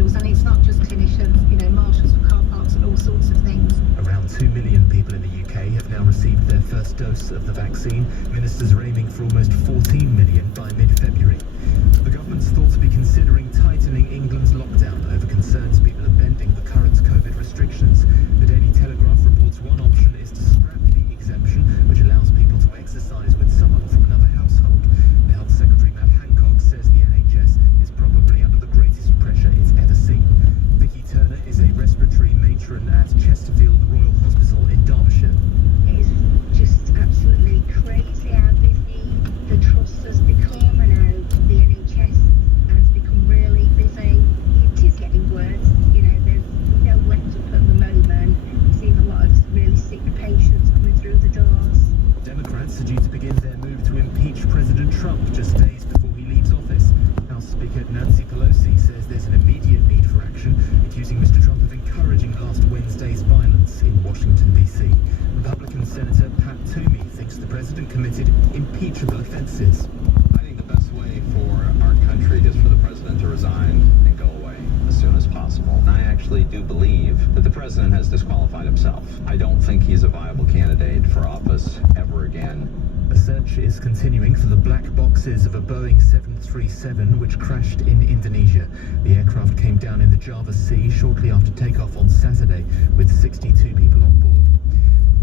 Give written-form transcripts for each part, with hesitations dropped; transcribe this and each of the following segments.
individuals, and it's not just clinicians, you know, marshals for car parks and all sorts of things. Around 2 million people in the UK have now received their first dose of the vaccine. Ministers are aiming for almost 14 million by mid-February. The government's thought to be considering tightening England's lockdown over concerns people are bending the current COVID restrictions. The Daily Telegraph reports one option is to scrap the exemption, which allows people to exercise with someone from another household. The Health Secretary, Matt Hancock, says the NHS is probably under the greatest pressure it's ever seen. Vicky Turner is a respiratory matron at Chesterfield Royal Hospital in Derbyshire. It is just absolutely crazy how busy the trust has become and how the NHS has become really busy. It is getting worse, you know, there's no let up at the moment. We've seen a lot of really sick patients coming through the doors. Democrats are due to begin their move to impeach President Trump just days before he leaves office. House Speaker Nancy Pelosi says there's an immediate need for action, accusing Mr. Trump of encouraging last Wednesday's violence in Washington, D.C. Republican Senator Pat Toomey thinks the president committed impeachable offenses. I think the best way for our country is for the president to resign and go away as soon as possible. I actually do believe that the president has disqualified himself. I don't think he's a viable candidate for office ever again. A search is continuing for the black boxes of a Boeing 737 which crashed in Indonesia. The aircraft came down in the Java Sea shortly after takeoff on Saturday, with 62 people on board.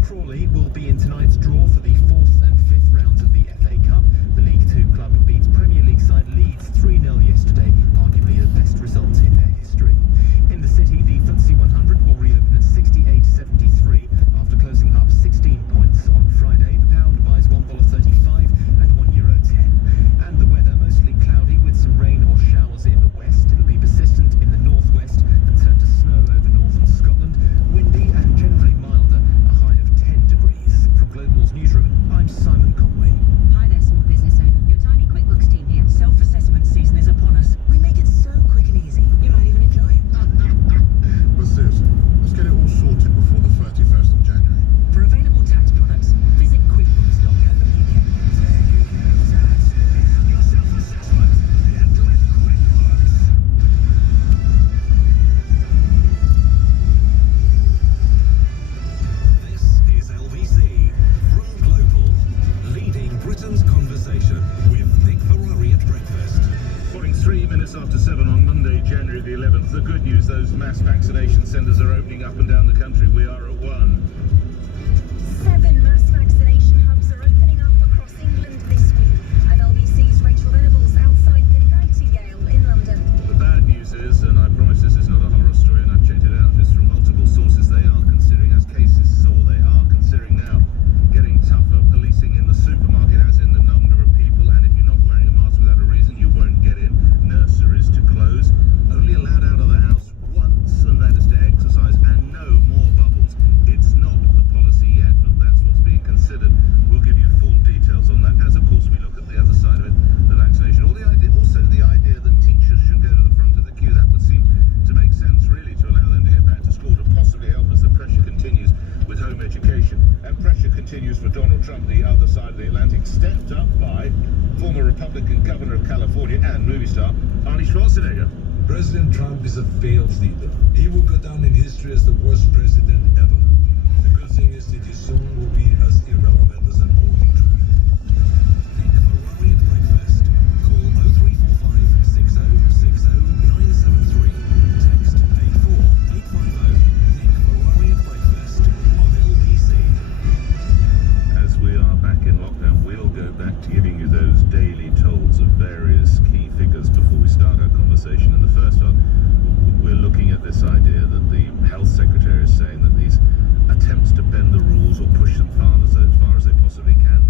Crawley will be in tonight's draw for the 4th and 5th rounds of the FA Cup. The League Two club beat Premier League side Leeds 3-0 yesterday, arguably the best result in their history. In the city, the FTSE 100 will reopen at 68.73 after closing up 16 points on Friday. The pound buys $1.35 and €1.10. And the weather, mostly cloudy with some rain or showers in the west. It'll be persistent in the northwest and turn to snow over northern Scotland. Windy and generally milder, a high of 10 degrees. From Global's newsroom, I'm Simon Conway. Hi there, small business owner. Your tiny QuickBooks team here. Self-assessment season is upon us. We make it so quick and easy. You might even enjoy it. But seriously, let's get it all sorted before the 31st of January. For available tax products, visit quickbooks.co.uk. Your self-assessment. Get with QuickBooks. This is LBC from Global, leading Britain's conversation with Nick Ferrari at breakfast. Morning, 3 minutes after 7 on Monday, January the 11th. The good news, those mass vaccination centres are opening up and down the country. We are at 1. 7 mass vaccination hubs are opening up across England this week. And LBC's Rachel Venables outside the Nightingale in London. The bad news is, and I promise this is not a horror story, and I've checked it out, it's from multiple sources, they are considering, as cases soar, they are considering now getting tougher. Policing in the supermarket, as in the number of people, and if you're not wearing a mask without a reason, you won't get in. Nurseries to close. Only allowed out of the house once, and that is to exercise, and no more bubbles. It's not the policy yet, but that's what's being considered. We'll give you full details on that, as of course we look at the other side of it, the vaccination. Or also the idea that teachers should go to the front of the queue. That would seem to make sense, really, to allow them to get back to school, to possibly help as the pressure continues with home education. And pressure continues for Donald Trump, the other side of the Atlantic, stepped up by former Republican governor of California and movie star Arnie Schwarzenegger. President Trump is a failed leader. He will go down in history as the worst president ever. The good thing is that his son will be as irrelevant as an oldie tree. Nick Ferrari at breakfast. Call 0345 6060 973. Text 84850. Nick Ferrari at breakfast on LBC. As we are back in lockdown, we'll go back to giving you those daily tolls of various key figures before we start our conversation. In the first one, we're looking at this idea that the health secretary is saying that these attempts to bend the rules or push them far as they possibly can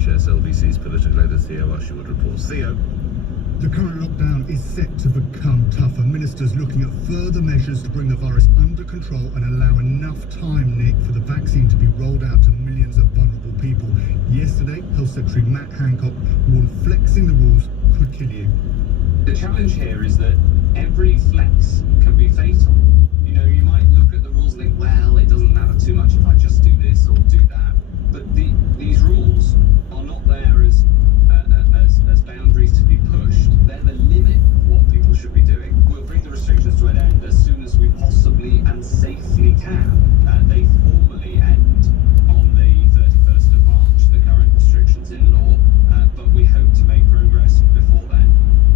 NHS. LBC's political editor Theo Usherwood reports. Theo. The current lockdown is set to become tougher. Ministers looking at further measures to bring the virus under control and allow enough time, Nick, for the vaccine to be rolled out to millions of vulnerable people. Yesterday, Health Secretary Matt Hancock warned flexing the rules could kill you. The challenge here is that every flex can be fatal. You know, you might look at the rules and think, well, it doesn't matter too much if I just do this or do that. But these rules are not there as boundaries to be pushed. They're the limit of what people should be doing. We'll bring the restrictions to an end as soon as we possibly and safely can. They formally end on the 31st of March, the current restrictions in law, but we hope to make progress before then.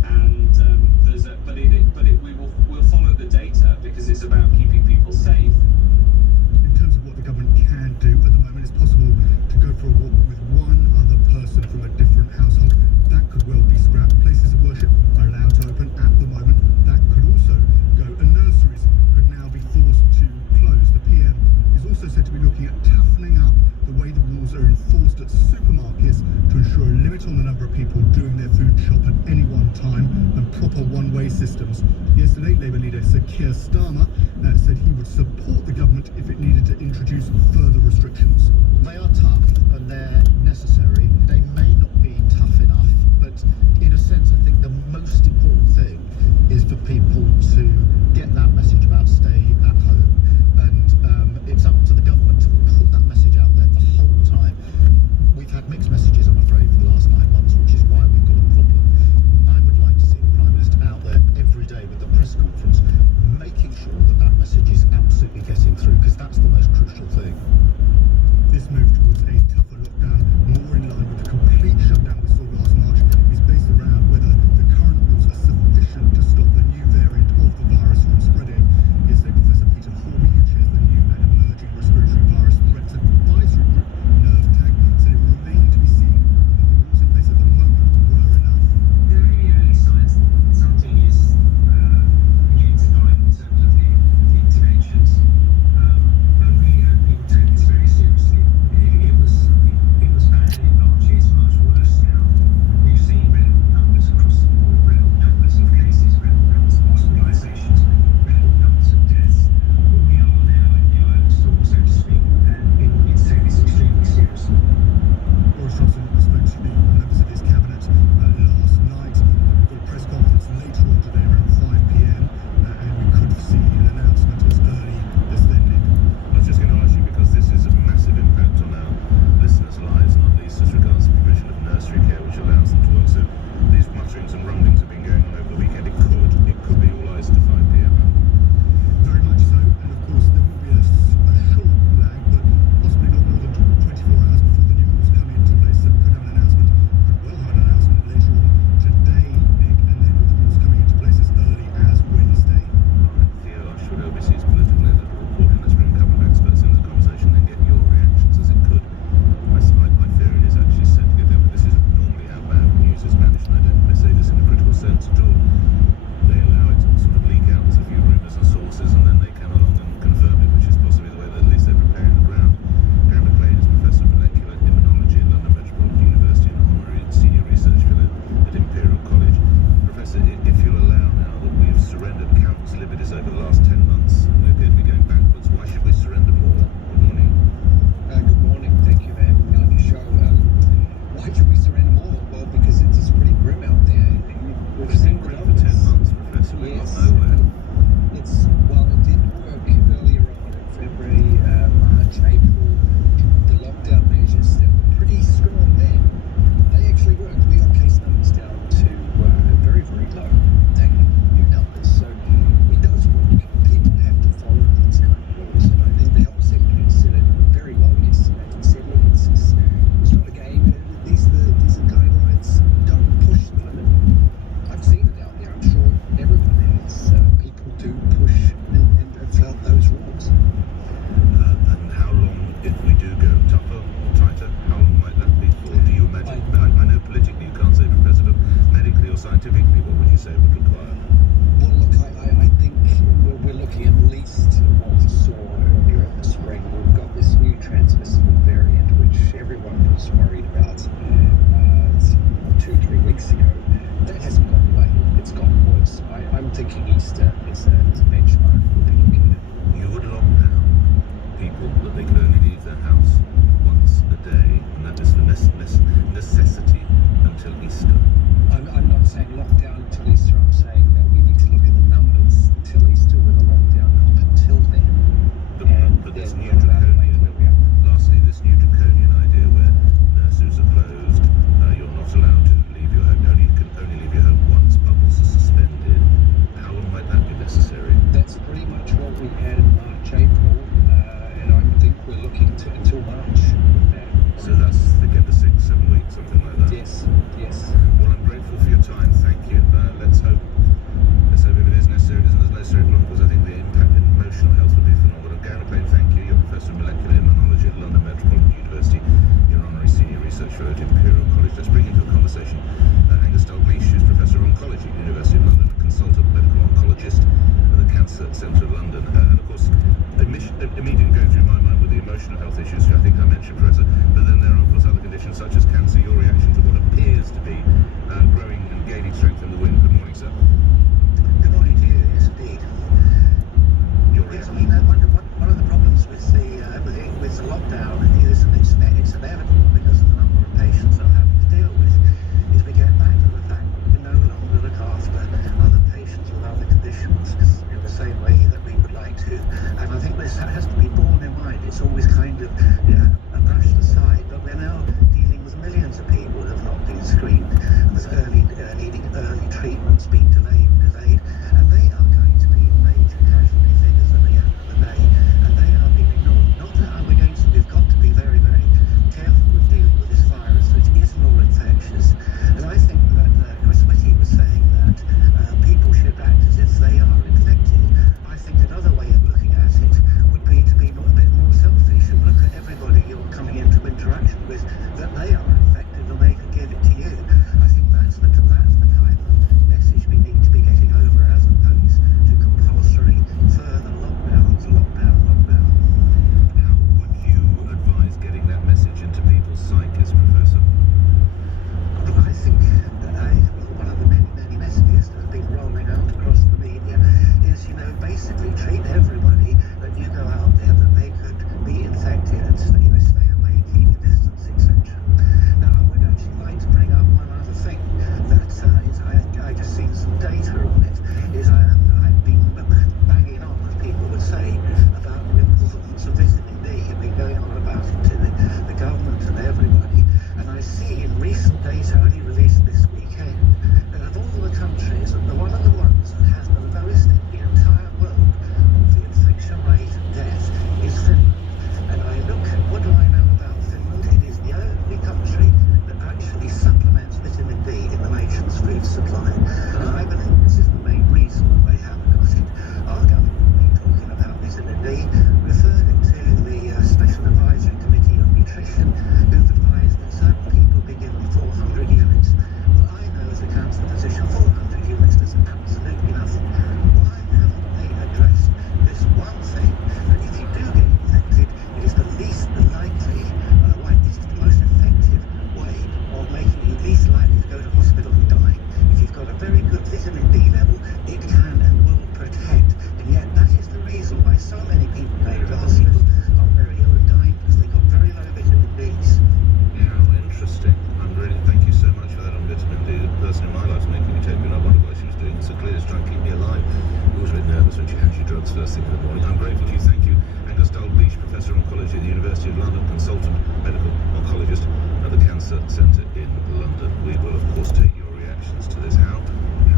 And we'll follow the data because it's about keeping people safe. In terms of what the government can do at the moment, it's possible to go for a walk with one other person from a different household. That could well be scrapped. Places of worship are allowed to open at the moment. That could also go. And nurseries could now be forced to close. The PM is also said to be looking at toughening up the way the rules are enforced at supermarkets to ensure a limit on the number of people doing their food shop at any one time and proper one-way systems. Yesterday, Labour leader Sir Keir Starmer said he would support the government if it needed to introduce further restrictions. They are tough and they're necessary. They may not be tough enough, but in a sense, I think the most important thing is for people to get that message about stay at home. And it's up to the government to put that message out there the whole time. We've had mixed messages, I'm afraid, for the last 9 months, which is why we've got a problem. I would like to see the Prime Minister out there every day with the press conference, making sure that that message is absolutely getting until Easter? I'm not saying lockdown until Easter. I'm saying that we need to look at the numbers until Easter with a lockdown up until then. But this new draconian, lastly, this new draconian idea where nurseries are closed, you're not allowed to leave your home, you can only leave your home once bubbles are suspended. How long might that be necessary? That's pretty much what we had in March, April, and I think we're looking to until March with that. So that's again for 6-7 weeks, something like that. Yes, yes. Well, I'm grateful for your time. Thank you. Let's hope if it is necessary, it isn't as necessary for long, because I think the impact in emotional health would be phenomenal. Gownaplain, thank you. You're Professor of Molecular Immunology at London Metropolitan University. You're Honorary Senior Research Fellow at Imperial College. Let's bring into a conversation Angus Dalgleish, who's Professor of Oncology at the University of London, a consultant medical oncologist at the Cancer Centre of London. And of course, immediately going through my mind with the emotional health issues, I think I mentioned, Professor, but then there are of course other conditions such as cancer. Your reaction to what appears to be growing and gaining strength in the wind. Good morning, sir. Good morning to you, yes indeed. Yes, I mean, one of the problems with the lockdown is, and it's inevitable because of the number of patients I'm having to deal with, is we get back to the fact that we can no longer look after other patients with other conditions in the same way that we would like to. And I think this has to be borne in mind. It's always kind of brushed aside, but we're now dealing with millions of people who have not been screened, and there's early treatments being delayed, and they are going to be major casualty figures at the end of the day, and they are being ignored. Not that we've got to be very, very careful with dealing with this virus, which is more infectious. And I think that Chris Whitty was saying that people should act as if they are infected. I think another way of looking at it would be to be a bit more selfish and look at everybody you're coming into interaction with, that they are infected and they can give it to you. I think that's the type of message we need to be getting over, as opposed to compulsory further lockdowns, lockdown. How would you advise getting that message into people's psyches, Professor? I think that one of the many messages that have been rolling out across the media is, basically treat everybody that you go out there that they could be infected, and stay away, keep your distance, etc. Now, I would actually like to bring up one other thing that I just seen some data on it. I've been banging on, as people would say, about the importance of vitamin D. I've been going on about it to the government and everybody, and I see in recent data only released this weekend that of all the countries, one of the ones that has the lowest in the entire world of the infection rate and death is Finland. And I look at, what do I know about Finland? It is the only country that actually supplements vitamin D in the nation's food supply. And I believe this is the main reason that they haven't got it. Our government has been talking about vitamin D, referred it to the Special Advisory Committee on Nutrition, who've advised that certain people be given 400 units. Well, I know as a cancer physician, 400 units does absolutely nothing. Why haven't they addressed this one thing, that if you do get infected, it is the least likely, it's the most effective way of making you least likely to go to hospital and die. If you've got a very good vitamin D level, it can and will protect. And yet that is the reason why so many people go to the hospital are very ill and dying, because they've got very low vitamin Ds. How interesting. Thank you so much for that on vitamin D. The person in my life is making me take it. I wonder what she was doing. So clearly it's trying to keep me alive. You're always a bit nervous when she hands you drugs first thing in the morning. I'm grateful to you. Thank you. Angus Dalgleish, Professor of Oncology at the University of London, consultant medical oncologist at the Cancer Centre in London. We will, of course, take your reactions to this. How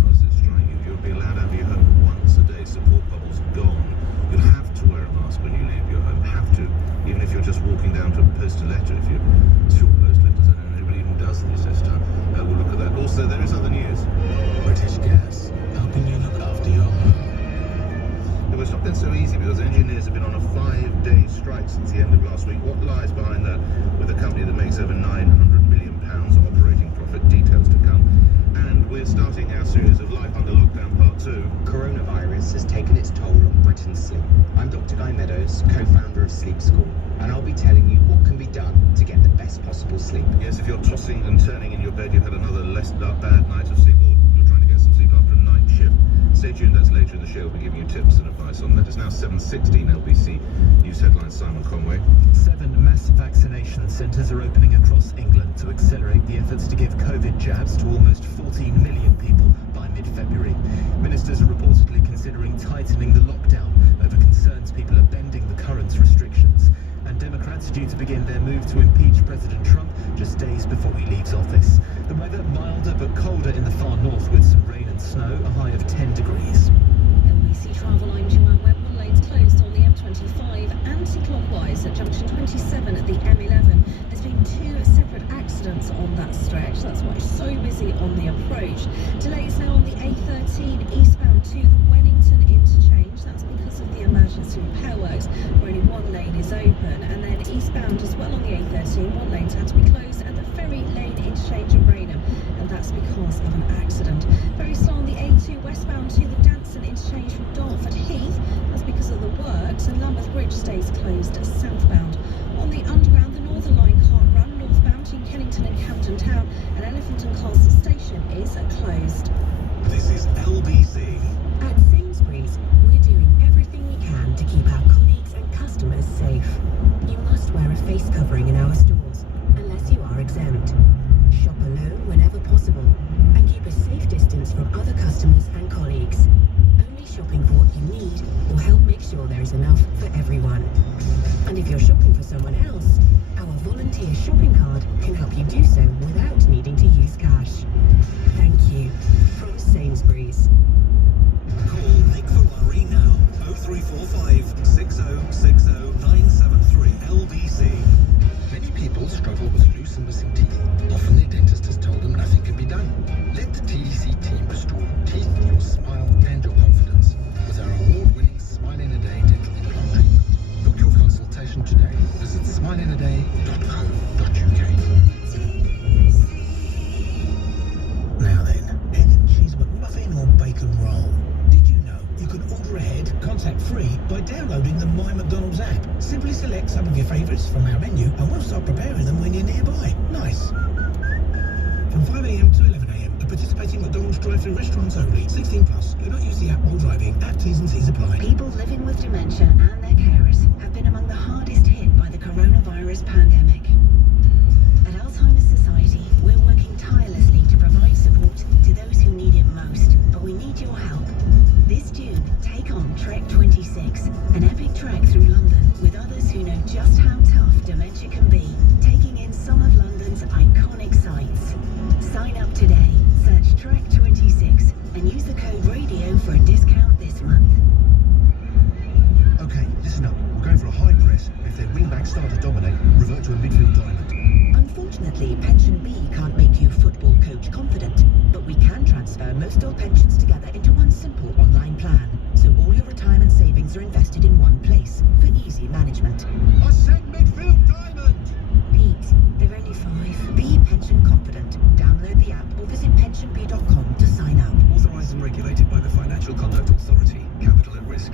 does it strike you? You'll be allowed out of your home once a day. Support bubbles gone. You'll have to wear a mask when you leave your home. Have to. Even if you're just walking down to post a letter. If you're short post letters, I don't know, nobody even does these days. We'll look at that. Also, there is other news. British Gas, helping you look after your home. It was not been so easy because engineers have been on a 5-day strike since the end of last week. What lies behind that with a company that makes over £900 million operating profit? Details to come. And we're starting our series of Life Under Lockdown Part 2. Coronavirus has taken its toll on Britain's sleep. I'm Dr. Guy Meadows, co-founder of Sleep School, and I'll be telling you what can be done to get the best possible sleep. Yes, if you're tossing and turning in your bed, you've had another bad night of sleep, or you're trying to get some sleep after a night shift, Stay tuned, that's later in the show. We'll be giving you tips and advice on that. It's now 7:16 LBC News Headlines, Simon Conway. 7 mass vaccination centres are opening across England to accelerate the efforts to give COVID jabs to almost 14 million people by mid-February. Ministers are reportedly considering tightening the lockdown over concerns people are bending the current restrictions. And Democrats are due to begin their move to impeach President Trump just days before he leaves office. The weather milder but colder in the far north with some rain and snow, a high of 10 degrees. LBC Travel, I'm Joanne Webb. All lanes closed on the M25 anti-clockwise at junction 27 at the M11. There's been 2 separate accidents on that stretch. That's why it's so busy on the approach. Delays now on the A13 eastbound to the Wellington interchange. That's because of the emergency repair works, where only one lane is open. And then eastbound as well on the A13, one lane's had to be closed at the Ferry Lane interchange in Raynham, and that's because of an accident. Very slow on the A2 westbound to the Danson interchange from Dartford Heath. That's because of the works, and Lambeth Bridge stays closed southbound. On the underground, the Northern Line can't run northbound between Kennington and Camden Town, and Elephant and Castle Station is closed. This is LBC. At Sainsbury's, we're doing everything we can to keep our colleagues and customers safe. You must wear a face covering in our stores, unless you are exempt. Shop alone whenever possible, and keep a safe distance from other customers and colleagues. Only shopping for what you need will help make sure there is enough for everyone. And if you're shopping for someone else, our volunteer shopping card can help you do so without needing to use cash. Thank you. From Sainsbury's. Call Nick Ferrari now. 0345 6060 973 LBC. Many people struggle with loose and missing teeth. Often their dentist has told them nothing can be done. Let the TEC team restore teeth, your smile and your confidence with our award-winning Smile in a Day dental implant treatment. Book your consultation today. Visit smileinaday.co.uk. Now then, egg and cheese McMuffin or bacon roll? Did you know you can order ahead, contact-free, by downloading the My McDonald's app? Simply select some of your favourites from our menu and we'll start preparing them when you're nearby. Nice. From 5 a.m. to 11 a.m. at participating McDonald's drive-thru restaurants only. 16 plus. Do not use the app while driving. App T's and C's apply. People living with dementia and their carers have been among the hardest hit by the coronavirus pandemic. At Alzheimer's Society, we're working tirelessly to provide support to those who need it most, but we need your help. This June, take on Trek 26, an epic trek through London with others who know just how tough dementia can be, taking in some of London's iconic sights. Sign up today, search Trek 26 and use the code RADIO for a discount this month. Okay, listen up. We're going for a high press. If their wingbacks start to dominate, revert to a midfield diamond. Unfortunately, Pension B can't make you football coach confident, but we can transfer most old pensions together into one simple online plan. So all your retirement savings are invested in one place for easy management. I said midfield diamond! Pete, there are only 5. Be pension confident. Download the app or visit pensionb.com to sign up. Authorised and regulated by the Financial Conduct Authority. Capital at risk.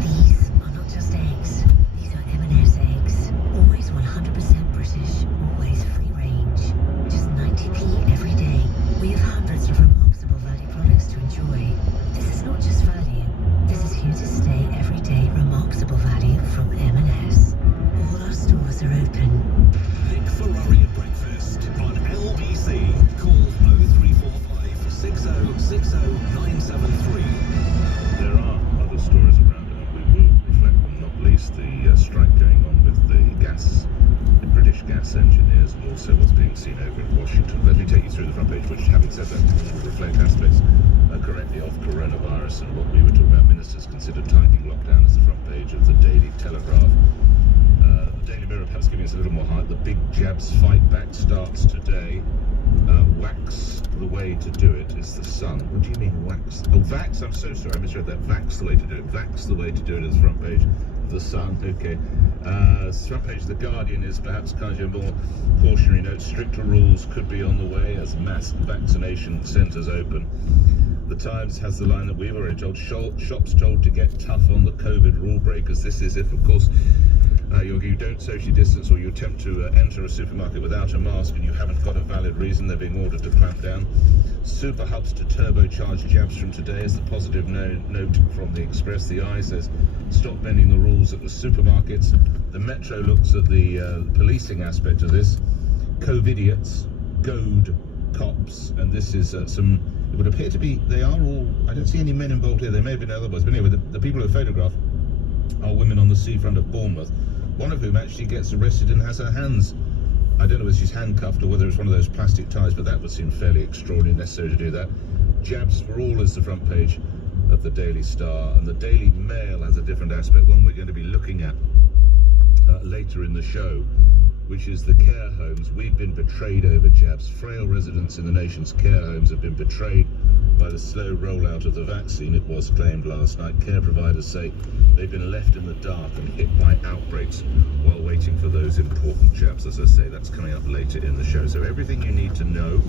These are not just eggs. These are M&S eggs. Always 100% British. Always free range. Just 90p every day. We have hundreds of remarkable value products to enjoy. This is not just value. This is here to stay every day. Remarkable value from M&S. All our stores are open. Nick Ferrari at breakfast on LBC. Call 0345 6060 973. There are other stories around, and we will reflect on not least the strike going on with the British gas engineers, and also what's being seen over in Washington. Let me take you through the front page, which, having said that, will reflect aspects correctly of coronavirus and what we were talking about. Ministers consider tightening lockdown as the front page of the Daily Telegraph. The Daily Mirror perhaps giving us a little more height. The big jabs fight back starts today. Wax the way to do it is the Sun. What do you mean wax? Oh, vax. I'm so sorry. I misread that. Vax the way to do it. Vax the way to do it is the front page of the Sun. Okay. Front page of the Guardian is perhaps kind of more cautionary note. Stricter rules could be on the way as mass vaccination centres open. The Times has the line that we've already told. Shops told to get tough on the COVID rule breakers. This is if, of course, You don't socially distance, or you attempt to enter a supermarket without a mask and you haven't got a valid reason, they're being ordered to clamp down. Super hubs to turbocharge jabs from today is the positive note from the Express. The Eye says stop bending the rules at the supermarkets. The Metro looks at the policing aspect of this. Covidiots, goad cops, and this is some, it would appear to be, they are all, I don't see any men involved here, there may have been other boys, but anyway, the people who are photographed are women on the seafront of Bournemouth, one of whom actually gets arrested and has her hands, I don't know whether she's handcuffed or whether it's one of those plastic ties, but that would seem fairly extraordinary, necessary to do that. Jabs for all is the front page of the Daily Star, and the Daily Mail has a different aspect, one we're going to be looking at later in the show, which is the care homes. We've been betrayed over jabs. Frail residents in the nation's care homes have been betrayed by the slow rollout of the vaccine, it was claimed last night. Care providers say they've been left in the dark and hit by outbreaks while waiting for those important jabs. As I say, that's coming up later in the show. So everything you need to know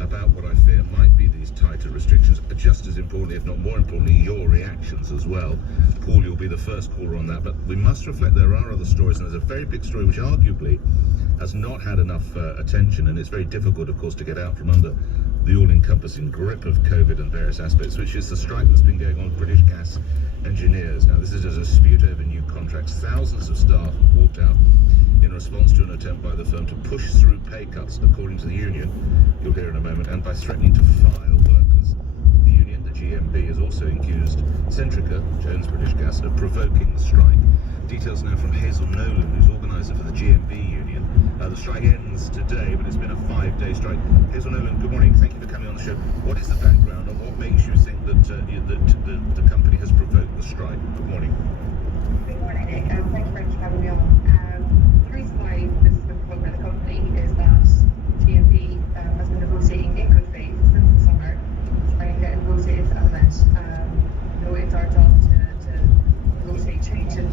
about what I fear might be these tighter restrictions, just as importantly, if not more importantly, your reactions as well. Paul, you'll be the first caller on that, but we must reflect there are other stories, and there's a very big story which arguably has not had enough attention, and it's very difficult, of course, to get out from under the all-encompassing grip of COVID and various aspects, which is the strike that's been going on with British gas engineers. Now, this is a dispute over new contracts. Thousands of staff walked out in response to an attempt by the firm to push through pay cuts, according to the union, you'll hear in a moment, and by threatening to fire workers. The union, the GMB, has also accused Centrica, Jones British Gas, of provoking the strike. Details now from Hazel Nolan, who's organiser for the GMB union. The strike ends today, but it's been a 5-day strike. Hazel Nolan, good morning. Thank you for coming on the show. What is the background, and what makes you think that the company has provoked the strike? Good morning. Good morning, Nick. Thank you very much for having me on. The reason why this has been provoked by the company is that GMB has been negotiating in good faith since the summer, trying to get a negotiated settlement. It's our job to negotiate change in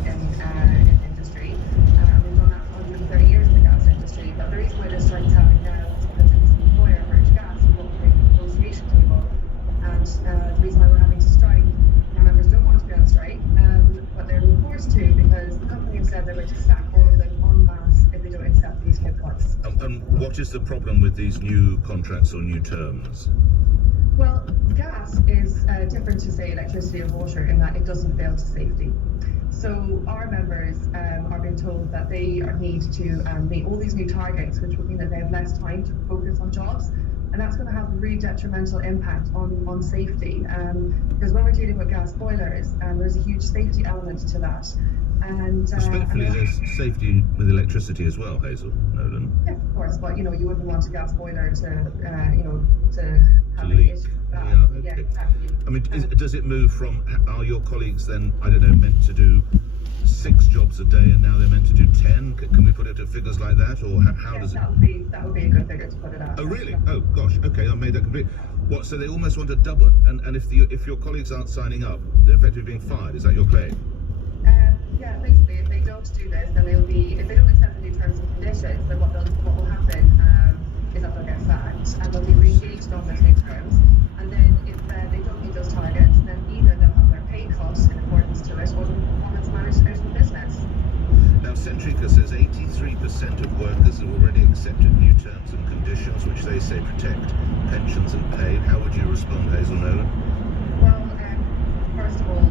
industry. We've done that for 130 years in the gas industry, but the reason why this strike is happening now is because it's the employer, British Gas, who won't bring negotiation table. And the reason why we're having to strike, our members don't want to be on strike, but they're being forced to because the company have said they're going to sack all of them en masse if they don't accept these new cuts. And what is the problem with these new contracts or new terms? Well, gas is different to, say, electricity or water in that it doesn't fail to safety. So our members are being told that they need to meet all these new targets, which would mean that they have less time to focus on jobs. And that's going to have a really detrimental impact on safety. Because when we're dealing with gas boilers, there's a huge safety element to that. And respectfully, there's safety with electricity as well, Hazel Nolan. Yeah, of course, but you wouldn't want a gas boiler to have an issue with that. Yeah, okay. Yeah, exactly. I mean, does it move from, are your colleagues then, I don't know, meant to do 6 jobs a day and now they're meant to do 10? Can we put it to figures like that, or how does it? That would be a good figure to put it at. Oh, really? Oh, gosh. Okay, I made that complete. What? So they almost want to double, and if your colleagues aren't signing up, they're effectively being fired. Is that your claim? Yeah, basically, if they don't do this, then if they don't accept the new terms and conditions, then what will happen is that they'll get sacked and they'll be re-engaged on those new terms. And then if they don't meet those targets, then either they'll have their pay cut in accordance to it, or the performance managed out of the business. Now, Centrica says 83% of workers have already accepted new terms and conditions, which they say protect pensions and pay. How would you respond, Hazel Nolan? Well, first of all,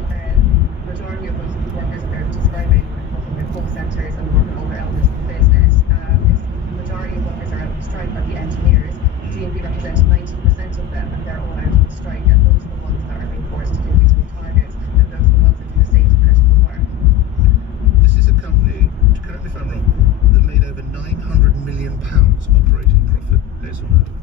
majority of those workers that they're describing working in call centres and working over elements of the business, the majority of workers are out on strike are the engineers. GMB represents 90% of them, and they're all out on strike, and those are the ones that are being forced to do these new targets, and those are the ones that do the safety critical work. This is a company, correct me if I'm wrong, that made over £900 million operating profit, Hazel Nolan.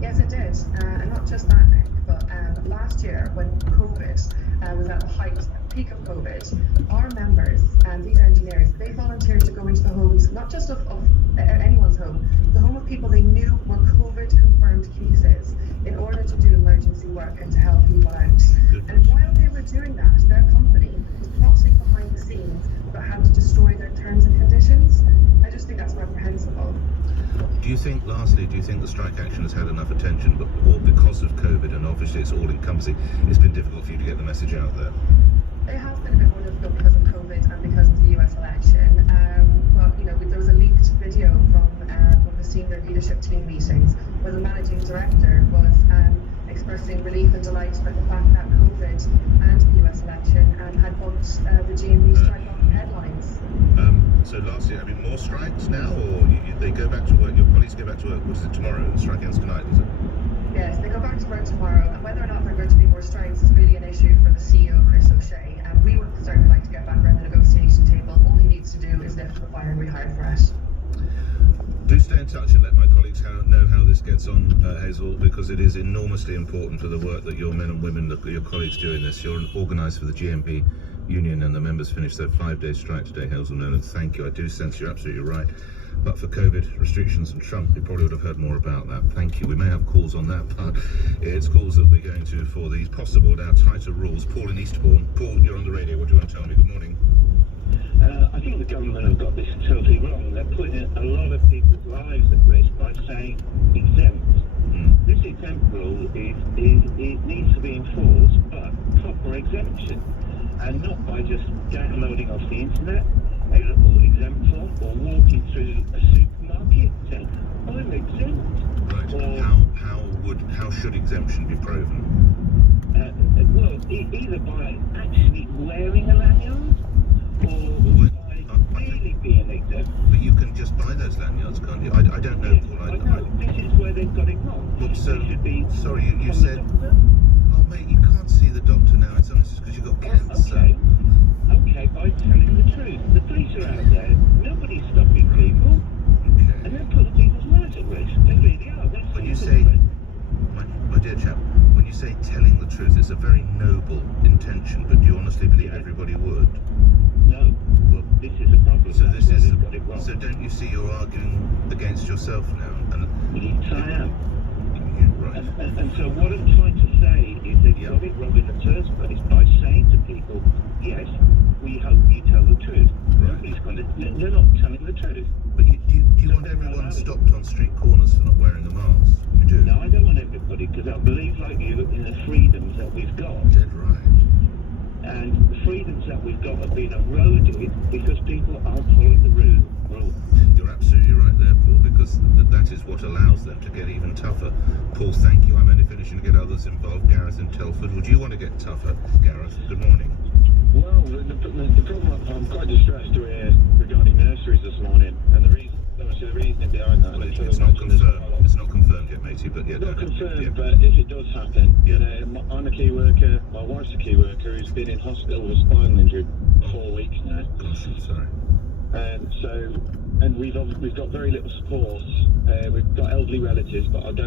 Yes, it did, and not just that, Nick, but last year when COVID was at the peak of COVID, our members and these engineers, they volunteered to go into the homes, not just of anyone's home, the home of people they knew were COVID confirmed cases, in order to do emergency work and to help people out. And while they were doing that, their company was plotting behind the scenes about how to destroy their terms and conditions. I just think that's reprehensible. Do you think, lastly, the strike action has had enough attention, or because of COVID, and obviously it's all-encompassing, it's been difficult for you to get the message out there? It has been a bit more difficult because of COVID and because of the US election. election, but there was a leaked video from one of the senior leadership team meetings where the managing director was expressing relief and delight about the fact that COVID and the US election had bumped the GMB strike off the headlines. So last year, having more strikes now, or they go back to work? Your colleagues go back to work. What is it tomorrow? The strike ends tonight, is it? Yes, they go back to work tomorrow, and whether or not there are going to be more strikes is really an issue for the CEO, Chris O'Shea. And we would certainly like to get back around the negotiation table. All he needs to do is lift the fire and we hire for it. Do stay in touch and let my colleagues know how this gets on, Hazel, because it is enormously important for the work that your men and women, your colleagues do in this. You're organised for the GMB union, and the members finished their 5-day strike today, Hazel Nolan. Thank you. I do sense you're absolutely right. But for COVID restrictions and Trump, we probably would have heard more about that. Thank you. We may have calls on that, but it's calls that we're going to for the possible, now tighter rules. Paul in Eastbourne. Paul, you're on the radio. What do you want to tell me? Good morning. I think the government have got this totally wrong. They're putting a lot of people's lives at risk by saying exempt. This exempt rule it needs to be enforced, but proper exemption, and not by just downloading off the internet a little exempt form or walking through a supermarket saying, I'm exempt. Right. Or how should exemption be proven? Well, either by actually wearing a lanyard or by really being exempt. But you can just buy those lanyards, can't you? I don't know, Paul. I know. This is where they've got it wrong. Look, so, should be sorry, you said... Oh, mate, you can't see the doctor now. It's only just because you've got cancer. Okay, by telling the truth. The police are out there. Nobody's stopping people. Okay. And they're putting people's lives at risk. They really are. When you say... My dear chap, when you say telling the truth, it's a very noble intention, but do you honestly believe everybody would? No. Well, this is a problem. So this is... got it wrong. So don't you see you're arguing against yourself now? Yes, I am. Right. And so what I'm trying to say is they got it wrong in the first place by saying to people, yes, we hope you tell the truth. Right. They're not telling the truth. But do you want everyone stopped on street corners for not wearing a mask? You do? No, I don't want everybody, because I believe, like you, in the freedoms that we've got. Dead right. And the freedoms that we've got have been eroded because people aren't following the rule. You're absolutely right there, Paul, because that is what allows them to get even tougher. Paul, thank you. I'm only finishing to get others involved. Gareth in Telford. Would you want to get tougher, Gareth? Good morning. Well, the problem, I'm quite distressed to hear regarding nurseries this morning, and the reasoning behind that. Well, it's not confirmed. It's not confirmed yet, matey, but yeah. Not confirmed, but if it does happen, I'm a key worker, my wife's a key worker who's been in hospital with a spinal injury for 4 weeks now. Gosh, I'm sorry. And we've got very little support. We've got elderly relatives, but I don't